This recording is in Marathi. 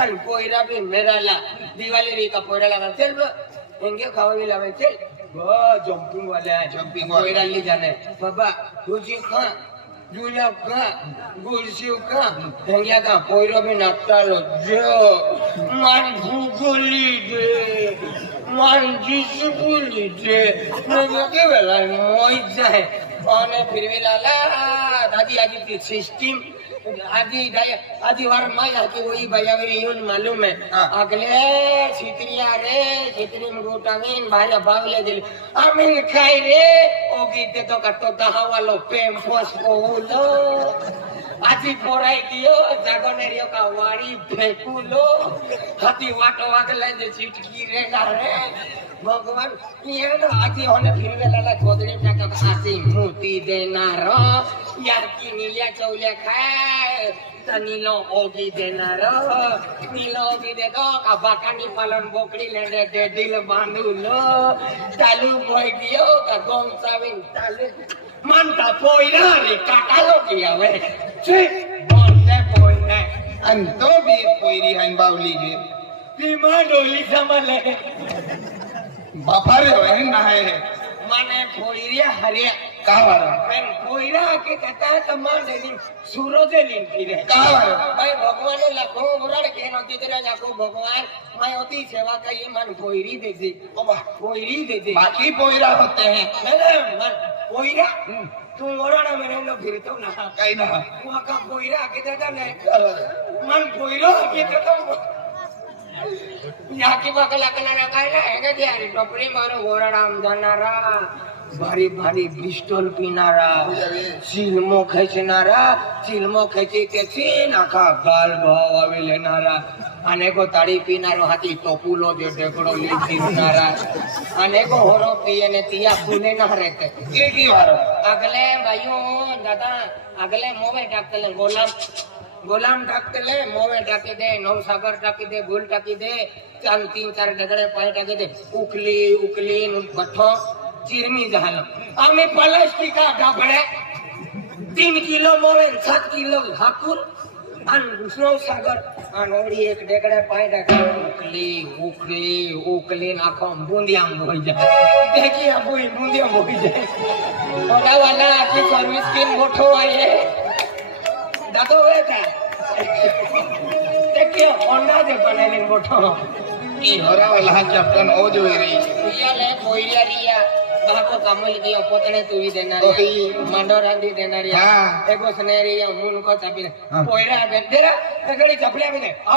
आणि पोयरा बी मेराला दिवाळी रे का पोयराला चल ब हेंगे खावावी लावे चल जम्पिंग वाला जम्पिंग पोयराली जाणे बाबा तुझी खा जुला का गुलशिव का हेंग्या का पोयरा बी नाचतालो जो मान भूगोली दे मान जिसुली दे नगे के वेला मोई जाए અને ફિરવેલાલા દાદી આજી की सिस्टम आधी वार माय आके वही बजावे यून मालूम है अगले छितरिया रे छितरी में गोटामीन भाया बावले दिल आमीन खाई रे ओगी ते तो कटो दहावालो पेम फोस कोलो आजी पोराई दियो जागोनेरियो का वाड़ी फेकुलो हाथी वाटो वागले जे चिटकी रे ना रे भगवान ये ना आजी होने फिरवेलाला गोदड़ी टाका आजी मुती देनारो यार की नीलिया चौलिया खाए तनीलो ओगी देनारो नीलो ओगी दे दो का बाकानी पालन बोकड़ी ले दे दिल बांधू लो चालू बोई दियो का गोम साविन चालू मानता पोइना रे काटालो किया वे छी बोलते पोइना अंतो भी पोयरी हंग बावली जे बीमा डोली संभाले बापा रे होय ना है माने पोइरिया हरिया का वाला मैं पोइरा के कहता है तमाम देनी सूरज लीन फिरे का वाला भाई भगवान ने लाखों बुराड़ के नो तेरे जाको भगवान मैं होती सेवा का ये मन पोइरी दे दे पोइरी दे दे बाकी पोयरा होते हैं नहीं मन पोइरा तू ओराना मैंने नो फिरतो ना कहीं ना वहां का पोइरा के कहता नहीं मन पोइरो के कहता याकी बकला कनारा कायला हेगे दियारी टोपरी मारो गोराडाम जानारा भारी भारी पिस्टल पिनारा सिल्मो खेचनारा सिल्मो खेची के नाका गाल भावावी लेनारा अनेको ताड़ी पीनारो हाथी टोपुलो जो ढेकड़ो ली पीनारा अनेको होरो पिए ने तिया पुने ना रहते की वाला अगले भाइयों दादा अगले मोबाइल डाकले गोलाम टाकते ले मोवे टाकी दे नवसागर टाकी दे गुल टाकी दे चार तीन चार डगड़े पाय टाकी दे उकली भट्टो चिरमी झालं आम्ही प्लास्टिका डाबडे 3 किलो मोवे 7 किलो हाकूर आणि नवसागर आणि एक डगड़े पाय टाकी उकली नाखो बूंदियाम होई जाए देखिए अब बूंदियाम होई जाए ओला वाला की सर्विस की मोठो आए दादो बेटा देखिए होंडा दे बनेली मोठो की होरा वाला कैप्टन ओ जो रे रिया ले कोइरिया रिया बाको कमल दियो पोतणे तुवी देना मंडो रांदी देना रिया एगो सनेरिया मुन को चापी कोइरा देरा एगड़ी चपलिया भी दे अब